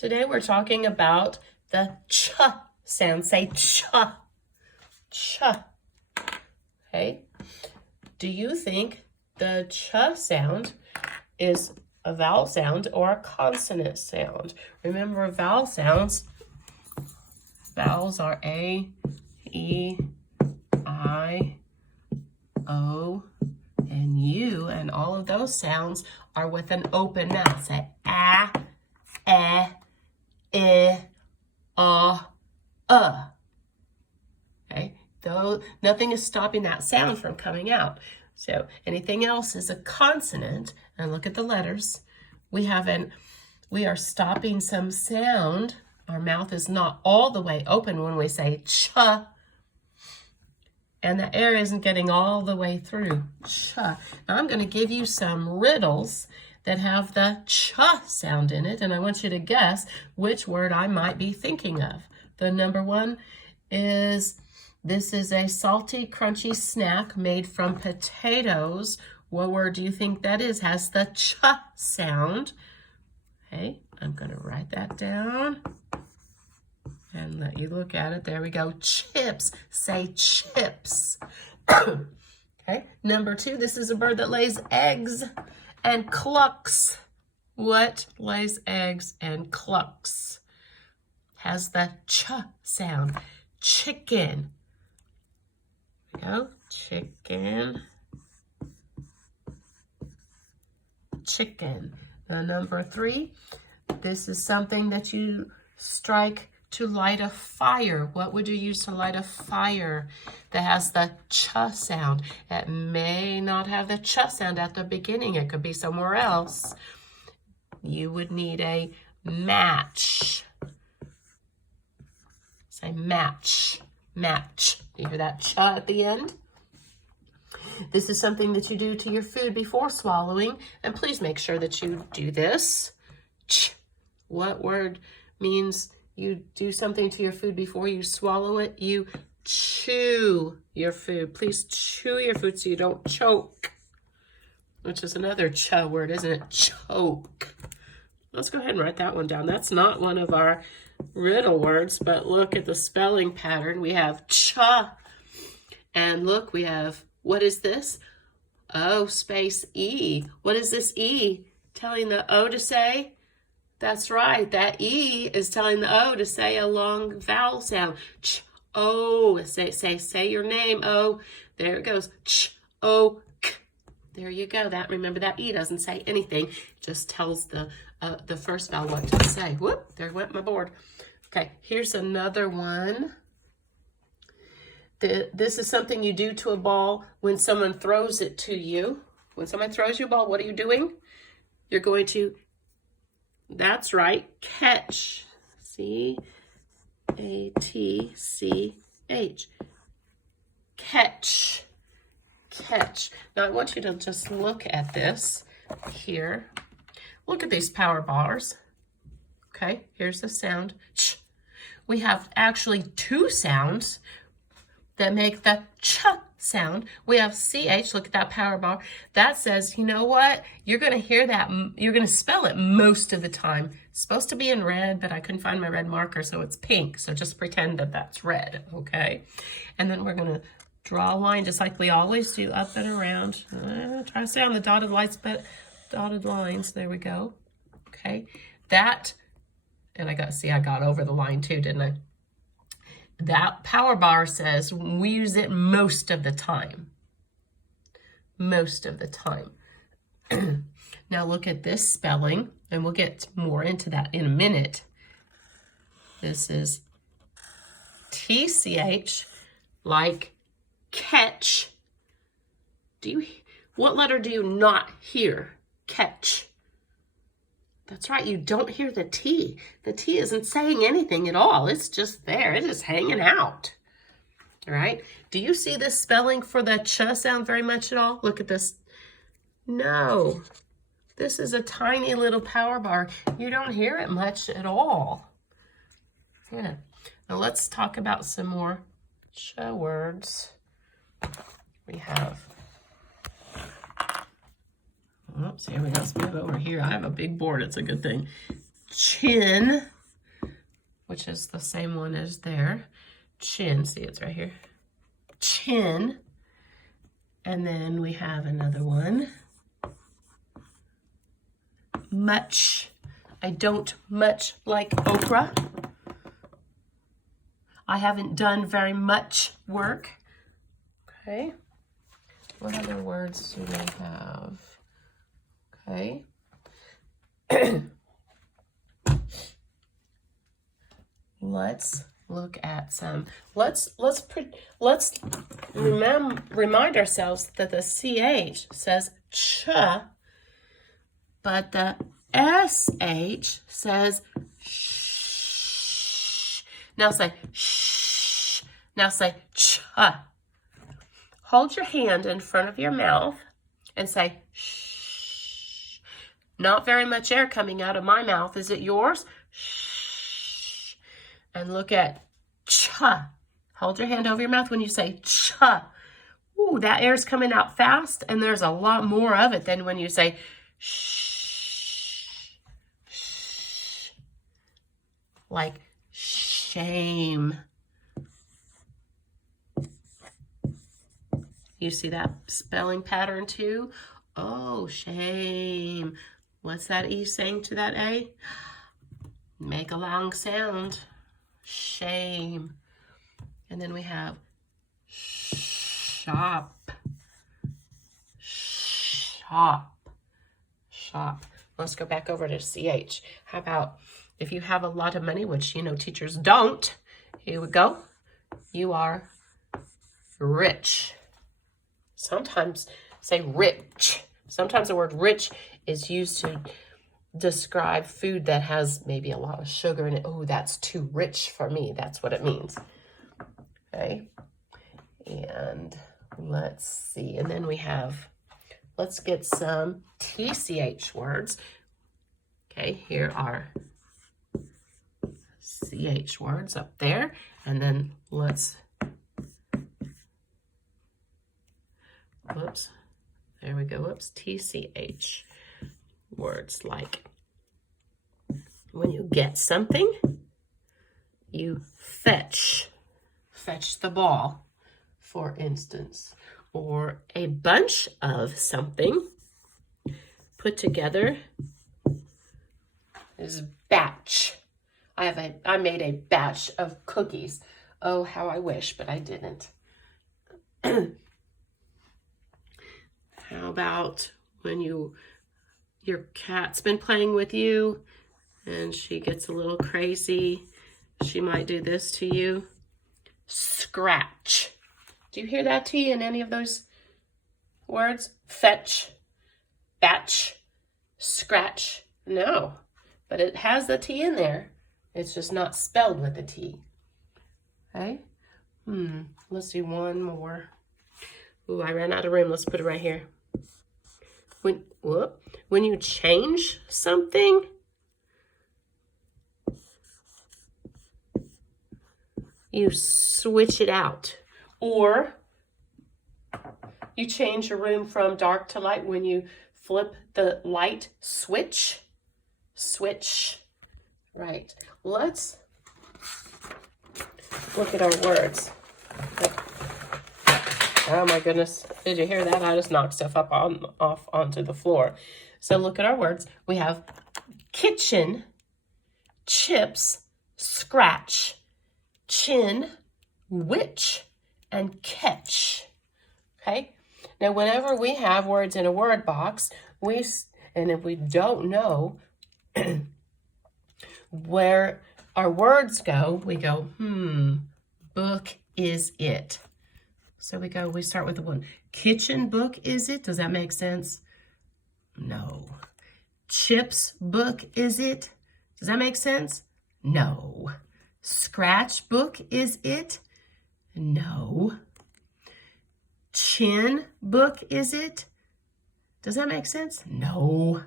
Today we're talking about the ch sound. Say ch, ch. Okay. Do you think the ch sound is a vowel sound or a consonant sound? Remember, vowel sounds, vowels are A, E, I, O, and U, and all of those sounds are with an open mouth. Say a, okay, though nothing is stopping that sound from coming out. So anything else is a consonant. And look at the letters. We are stopping some sound. Our mouth is not all the way open when we say ch, and the air isn't getting all the way through. Ch. Now I'm going to give you some riddles that have the ch sound in it, and I want you to guess which word I might be thinking of. The number one is, this is a salty, crunchy snack made from potatoes. What word do you think that is? Has the ch sound. Okay, I'm going to write that down and let you look at it. There we go. Chips. Say chips. Okay, number two, this is a bird that lays eggs and clucks. What lays eggs and clucks? Has the ch sound. Chicken. There we go. Chicken. Chicken. Now, number three, this is something that you strike to light a fire. What would you use to light a fire that has the ch sound? It may not have the ch sound at the beginning. It could be somewhere else. You would need a match. Say match. Match. You hear that ch at the end? This is something that you do to your food before swallowing, and please make sure that you do this. Ch. What word means you do something to your food before you swallow it? You chew your food. Please chew your food so you don't choke, which is another ch word, isn't it? Choke. Let's go ahead and write that one down. That's not one of our riddle words, but look at the spelling pattern. We have ch, and look, we have, what is this? O space E. What is this E telling the O to say? That's right. That E is telling the O to say a long vowel sound. Ch, O. Say your name. O. There it goes. Ch, O, k. There you go. Remember that E doesn't say anything. It just tells the first vowel what to say. Whoop, there went my board. Okay, here's another one. This is something you do to a ball when someone throws it to you. When someone throws you a ball, what are you doing? You're going to, that's right, catch. C-A-T-C-H. Catch. Catch. Now I want you to just look at this here. Look at these power bars. Okay, here's the sound. Ch. We have actually two sounds that make the ch sound. We have CH, look at that power bar. That says, you know what? You're going to hear that, you're going to spell it most of the time. It's supposed to be in red, but I couldn't find my red marker, so it's pink. So just pretend that that's red, okay? And then we're going to draw a line just like we always do, up and around. Try to stay on the dotted lines, but dotted lines, there we go. Okay, that, and I got over the line too, didn't I? That power bar says we use it most of the time. Most of the time. Now look at this spelling, and we'll get more into that in a minute. This is TCH, like catch. What letter do you not hear? Catch. That's right, you don't hear the T. The T isn't saying anything at all. It's just there. It is hanging out. All right. Do you see this spelling for the ch sound very much at all? Look at this. No. This is a tiny little power bar. You don't hear it much at all. Yeah. Now let's talk about some more ch words. We have, oops, here we go. Let's move over here. I have a big board. It's a good thing. chin, which is the same one as there. Chin, see it's right here. Chin. And then we have another one. Much. I don't much like okra. I haven't done very much work. Okay. What other words do they have? Okay. Let's look at some. Let's remind ourselves that the CH says ch, but the SH says sh. Now say sh. Now say ch. Hold your hand in front of your mouth and say shh. Not very much air coming out of my mouth. Is it yours? Shh. And look at cha. Hold your hand over your mouth when you say cha. Ooh, that air's coming out fast, and there's a lot more of it than when you say shh. Shh. Like shame. You see that spelling pattern too? Oh, shame. What's that E saying to that A? Make a long sound. Shame. And then we have shop. Shop. Shop. Let's go back over to CH. How about if you have a lot of money, which you know teachers don't. Here we go. You are rich. Sometimes say rich. Sometimes the word rich is used to describe food that has maybe a lot of sugar in it. Oh, that's too rich for me. That's what it means. Okay. And let's see. And then we have, let's get some TCH words. Okay, here are CH words up there. And then let's, whoops, there we go, whoops, TCH words like when you get something, you fetch the ball, for instance, or a bunch of something put together is batch. I made a batch of cookies. Oh, how I wish, but I didn't. How about when your cat's been playing with you and she gets a little crazy? She might do this to you. Scratch. Do you hear that T in any of those words? Fetch, batch, scratch. No, but it has the T in there. It's just not spelled with the T. Okay? Let's do one more. Ooh, I ran out of room. Let's put it right here. When you change something, you switch it out. Or you change your room from dark to light when you flip the light switch. Switch. Right. Let's look at our words. Oh my goodness. Did you hear that? I just knocked stuff off onto the floor. So look at our words. We have kitchen, chips, scratch, chin, witch, and catch. Okay? Now, whenever we have words in a word box, and if we don't know where our words go, we go, book is it. So we start with the one. Kitchen book is it? Does that make sense? No. Chips book is it? Does that make sense? No. Scratch book is it? No. Chin book is it? Does that make sense? No.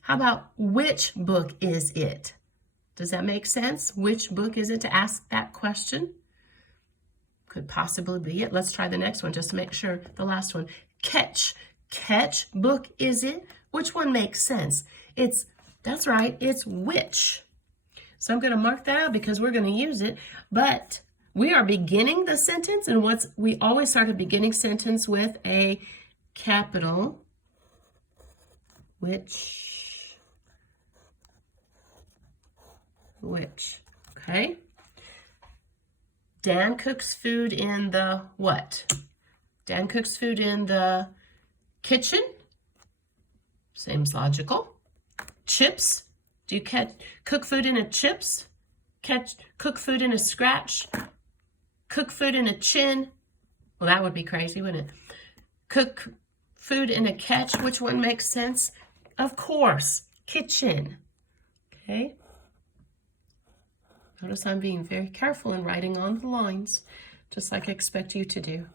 How about which book is it? Does that make sense? Which book is it to ask that question? Could possibly be it. Let's try the next one just to make sure. The last one. Catch. Catch book is it? Which one makes sense? It's That's right, it's which. So I'm going to mark that out because we're going to use it, but we are beginning the sentence, and we always start a beginning sentence with a capital which, okay? Dan cooks food in the what? Dan cooks food in the kitchen. Seems logical. Chips. Do you cook food in a chips? Cook food in a scratch? Cook food in a chin? Well, that would be crazy, wouldn't it? Cook food in a catch? Which one makes sense? Of course, kitchen. Okay. Notice I'm being very careful in writing on the lines, just like I expect you to do.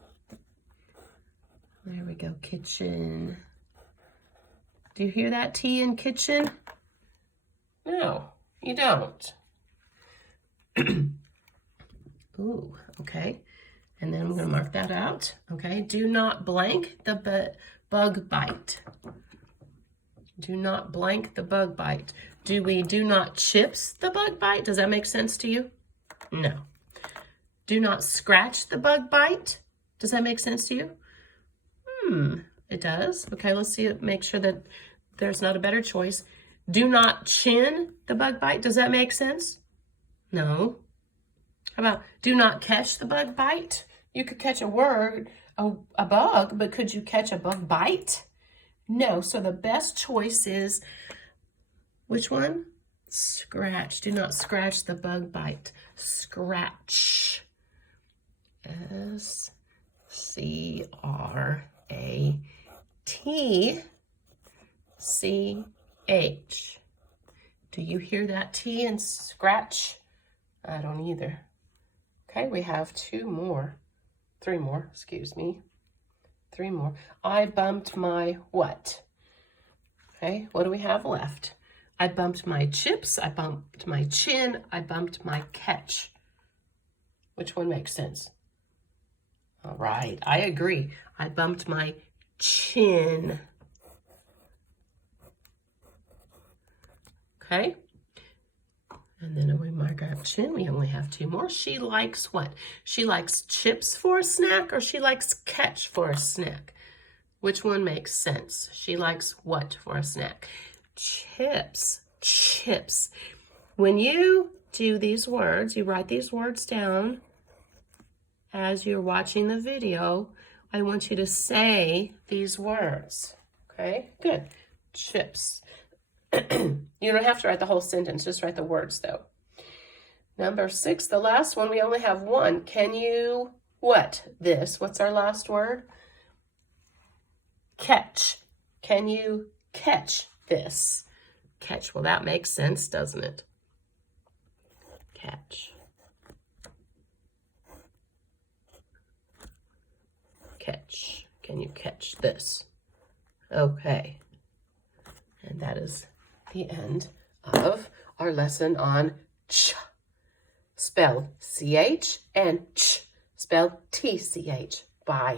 There we go, kitchen. Do you hear that T in kitchen? No, you don't. Ooh, okay. And then I'm going to mark that out. Okay, do not blank the bug bite. Do not blank the bug bite. Do we do not chips the bug bite? Does that make sense to you? No. Do not scratch the bug bite. Does that make sense to you? It does. Okay, let's see it. Make sure that there's not a better choice. Do not chin the bug bite. Does that make sense? No. How about do not catch the bug bite? You could catch a bug, but could you catch a bug bite? No. So the best choice is which one? Scratch. Do not scratch the bug bite. Scratch. S-C-R-A-T-C-H. Do you hear that T in scratch? I don't either. Okay, we have three more, excuse me. 3 more. I bumped my what? Okay, what do we have left? I bumped my chips, I bumped my chin, I bumped my catch. Which one makes sense? All right, I agree. I bumped my chin. Okay. And then we mark our chin. We only have 2 more. She likes what? She likes chips for a snack, or she likes catch for a snack? Which one makes sense? She likes what for a snack? Chips. Chips. When you do these words, you write these words down as you're watching the video. I want you to say these words. Okay, good. Chips. You don't have to write the whole sentence, just write the words though. Number 6, the last one, we only have 1. Can you, what's our last word? Catch. Can you catch this? Catch, well that makes sense, doesn't it? Catch. Catch. Can you catch this? Okay. And that is the end of our lesson on ch, spelled C-H, and ch, spelled T-C-H. Bye.